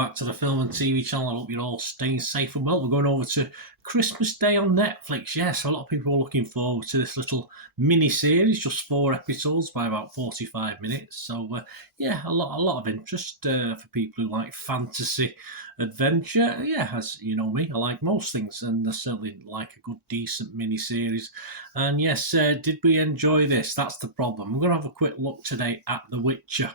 back to the Film and TV channel. I hope you're all staying safe and well. We're going over to Christmas Day on Netflix. Yes, a lot of people are looking forward to this little mini-series, just 4 episodes by about 45 minutes. So, yeah, a lot of interest for people who like fantasy adventure. Yeah, as you know me, I like most things, and I certainly like a good, decent mini-series. And yes, did we enjoy this? That's the problem. We're going to have a quick look today at The Witcher.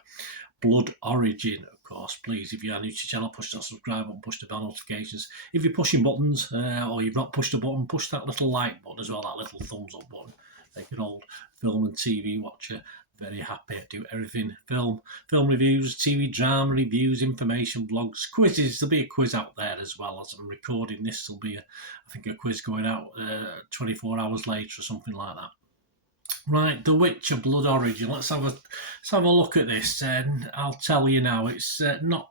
Blood Origin, of course. Please, if you're new to the channel, push that subscribe button, push the bell notifications. If you're pushing buttons or you've not pushed a button, push that little like button as well, that little thumbs up button. Like an old film and TV watcher, very happy. I do everything: film reviews, TV drama reviews, information blogs, quizzes. There'll be a quiz out there as well. As I'm recording this, there'll be, I think, a quiz going out 24 hours later or something like that. Right, The Witcher Blood Origin. Let's have a look at this, and I'll tell you now, it's not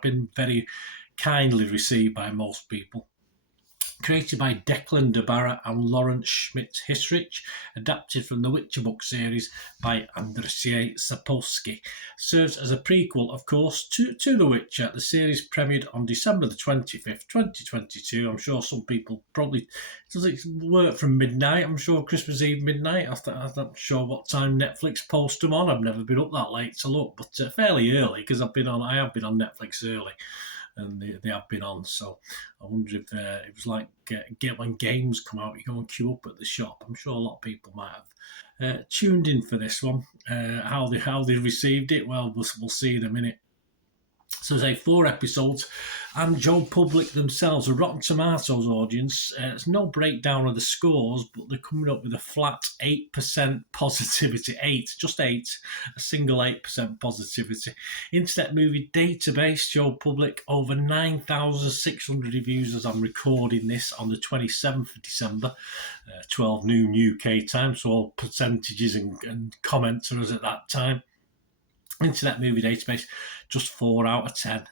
been very kindly received by most people. Created by Declan de Barra and Lawrence Schmidt-Hissrich, adapted from the Witcher book series by Andrzej Sapkowski. Serves as a prequel, of course, to The Witcher. The series premiered on December the 25th, 2022. I'm sure some people probably... Does it work from midnight? I'm sure Christmas Eve midnight. I'm not sure what time Netflix post them on. I've never been up that late to look, but fairly early, because I have been on Netflix early. And they have been on, so I wonder if it was like when games come out, you go and queue up at the shop. I'm sure a lot of people might have tuned in for this one. How they received it, well, we'll see in a minute. So there's 4 episodes, and Joe Public themselves, a Rotten Tomatoes audience. It's no breakdown of the scores, but they're coming up with a flat 8% positivity. Just 8, a single 8% positivity. Internet Movie Database, Joe Public, over 9,600 reviews as I'm recording this on the 27th of December, 12 noon UK time, so all percentages and commenters at that time. Internet Movie Database, just 4 out of 10.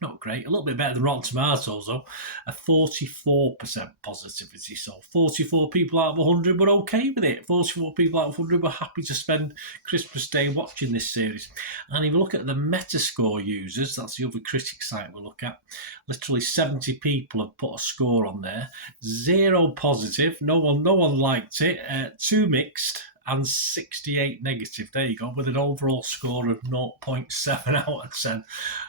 Not great. A little bit better than Rotten Tomatoes, though. A 44% positivity. So 44 people out of 100 were okay with it. 44 people out of 100 were happy to spend Christmas Day watching this series. And if you look at the Metascore users, that's the other critic site we'll look at, literally 70 people have put a score on there. 0 positive. No one liked it. 2 mixed. And 68 negative. There you go, with an overall score of 0.7 out of 10.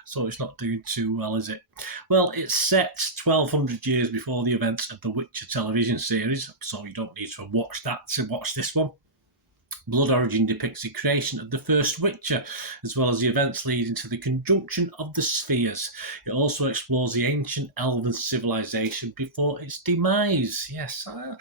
So it's not doing too well, is it? Well, it's set 1,200 years before the events of the Witcher television series, so you don't need to have watched that to watch this one. Blood Origin depicts the creation of the first Witcher, as well as the events leading to the conjunction of the spheres. It also explores the ancient elven civilization before its demise. Yes, I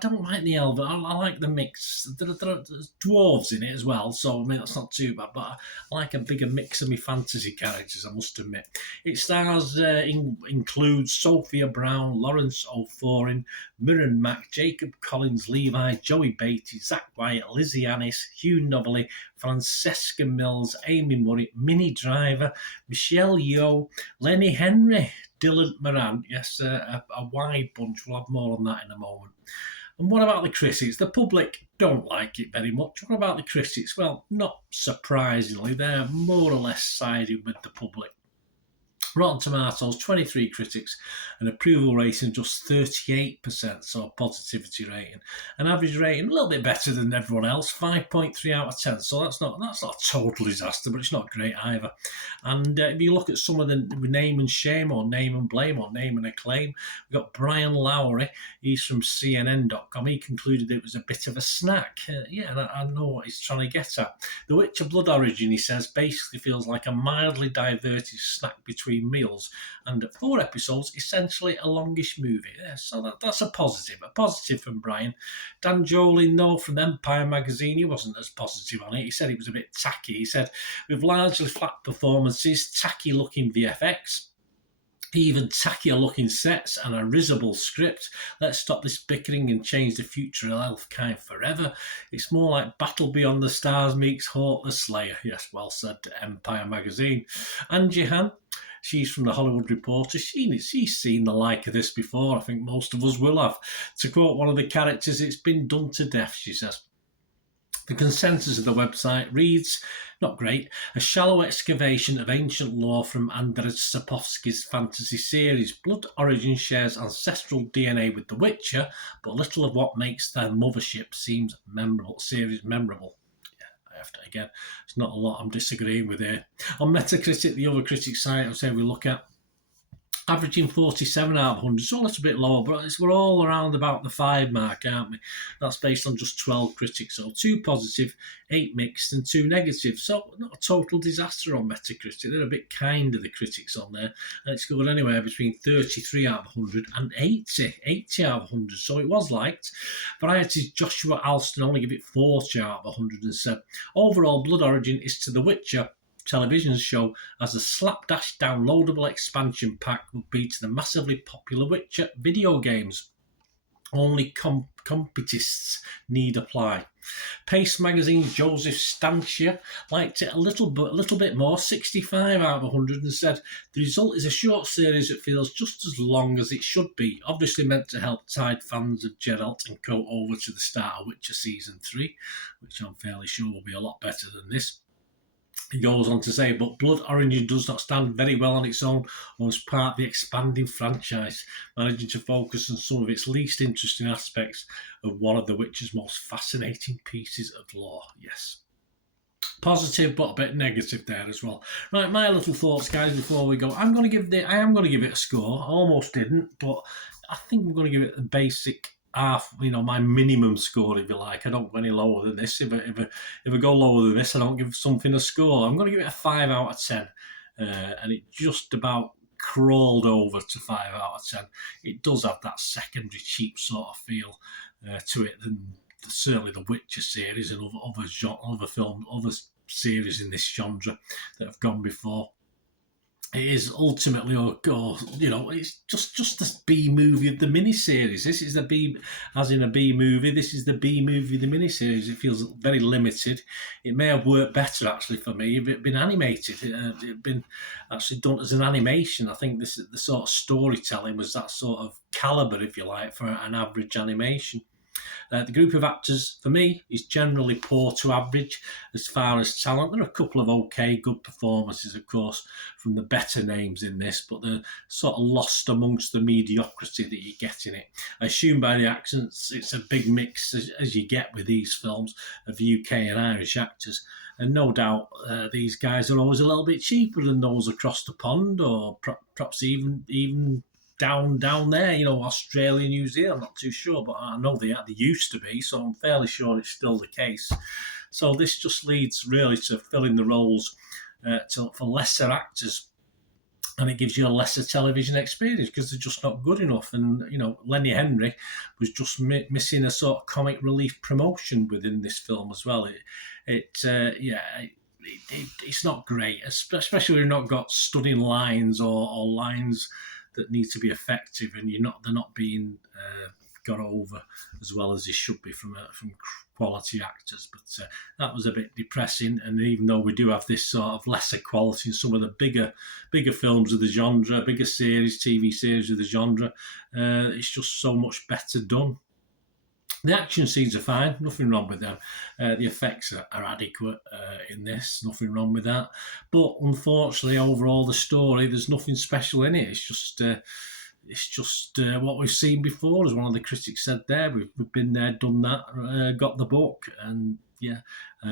don't like the elven. I like the mix. There's dwarves in it as well, so I mean that's not too bad. But I like a bigger mix of my fantasy characters, I must admit. It stars includes Sophia Brown, Lawrence O'Forin, Mirren Mack, Jacob Collins, Levi, Joey Beatty, Zach Wyatt, Lizzie Annis, Hugh Novelly, Francesca Mills, Amy Murray, Minnie Driver, Michelle Yeoh, Lenny Henry, Dylan Moran. Yes, a wide bunch. We'll have more on that in a moment. And what about the critics? The public don't like it very much. What about the critics? Well, not surprisingly, they're more or less siding with the public. Rotten Tomatoes, 23 critics, an approval rating just 38%, so a positivity rating. An average rating a little bit better than everyone else, 5.3 out of 10. So that's not a total disaster, but it's not great either. And if you look at some of the name and shame, or name and blame, or name and acclaim, we've got Brian Lowry. He's from CNN.com. He concluded it was a bit of a snack. Yeah, and I know what he's trying to get at. The Witcher Blood Origin, he says, basically feels like a mildly diverted snack between meals, and 4 episodes, essentially a longish movie. Yeah, so that's a positive from Brian. Dan Jolin, though, from Empire magazine, he wasn't as positive on it. He said it was a bit tacky. He said, with largely flat performances, tacky looking VFX, even tackier looking sets and a risible script. Let's stop this bickering and change the future of elfkind forever. It's more like Battle Beyond the Stars meets Hawk the Slayer. Yes, well said, Empire magazine. Angie Han, she's from the Hollywood Reporter. She's seen the like of this before. I think most of us will have. To quote one of the characters, it's been done to death, she says. The consensus of the website reads, not great, a shallow excavation of ancient lore from Andrzej Sapkowski's fantasy series. Blood Origin shares ancestral DNA with The Witcher, but little of what makes their mothership seems memorable. Again, it's not a lot I'm disagreeing with here. On Metacritic, the other critic site I'm saying we look at, averaging 47 out of 100, so a little bit lower, but we're all around about the 5 mark, aren't we? That's based on just 12 critics, so 2 positive, 8 mixed, and 2 negative. So not a total disaster on Metacritic. They're a bit kinder, the critics on there, and it's scored anywhere between 33 out of 100 and 80 out of 100, so it was liked. Variety's Joshua Alston only give it 40 out of 100 and said, overall, Blood Origin is to The Witcher television show as a slapdash downloadable expansion pack would be to the massively popular Witcher video games. Only competists need apply. Pace Magazine's Joseph Stancia liked it a little bit more, 65 out of 100, and said the result is a short series that feels just as long as it should be, obviously meant to help tide fans of Geralt and Co over to the start of Witcher Season 3, which I'm fairly sure will be a lot better than this. He goes on to say, but Blood Origin does not stand very well on its own or as part of the expanding franchise, managing to focus on some of its least interesting aspects of one of The Witcher's most fascinating pieces of lore. Yes. Positive, but a bit negative there as well. Right, my little thoughts, guys, before we go. I am going to give it a score. I almost didn't, but I think I'm going to give it the basic half, my minimum score, if you like. I don't go any lower than this. If I go lower than this, I don't give something a score. I'm going to give it a 5 out of 10. And it just about crawled over to 5 out of 10. It does have that secondary cheap sort of feel to it than certainly the Witcher series and other series in this genre that have gone before. It is ultimately, it's just the B movie of the miniseries. This is the B, as in a B movie. This is the B movie of the miniseries. It feels very limited. It may have worked better actually for me if it had been animated. It had been actually done as an animation. I think the sort of storytelling was that sort of caliber, if you like, for an average animation. The group of actors, for me, is generally poor to average as far as talent. There are a couple of good performances, of course, from the better names in this, but they're sort of lost amongst the mediocrity that you get in it. I assume by the accents, it's a big mix, as you get with these films, of UK and Irish actors. And no doubt these guys are always a little bit cheaper than those across the pond, or perhaps even down there, Australia, New Zealand, I'm not too sure, but I know they used to be, so I'm fairly sure it's still the case. So this just leads really to filling the roles for lesser actors, and it gives you a lesser television experience because they're just not good enough. And, Lenny Henry was just missing a sort of comic relief promotion within this film as well. It's not great, especially when you've not got stunning lines or lines that need to be effective, and they're not being got over as well as they should be from quality actors. But that was a bit depressing. And even though we do have this sort of lesser quality in some of the bigger films of the genre, bigger TV series of the genre, it's just so much better done. The action scenes are fine, nothing wrong with them. The effects are adequate in this, nothing wrong with that. But unfortunately, overall, the story, there's nothing special in it. It's just what we've seen before, as one of the critics said there. We've been there, done that, got the book, and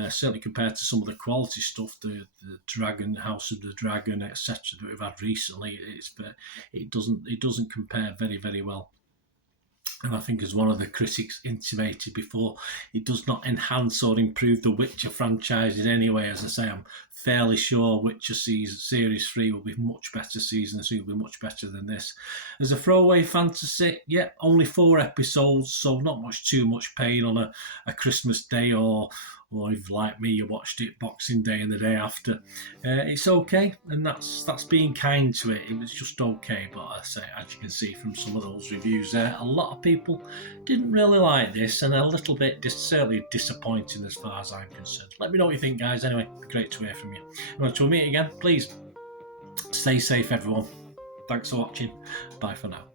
certainly compared to some of the quality stuff, the Dragon, House of the Dragon, etc., that we've had recently, it doesn't compare very, very well. And I think, as one of the critics intimated before, it does not enhance or improve the Witcher franchise in any way. As I say, I'm fairly sure Witcher Series 3 will be much better, Season 3 will be much better than this. As a throwaway fantasy, only 4 episodes, so not too much pain on a Christmas day, or if, like me, you watched it Boxing Day and the day after. It's okay, and that's being kind to it. It was just okay, but I say, as you can see from some of those reviews there, a lot of people didn't really like this, and a little bit certainly disappointing as far as I'm concerned. Let me know what you think, guys. Anyway, great to hear from you. And until we meet again, please stay safe, everyone. Thanks for watching. Bye for now.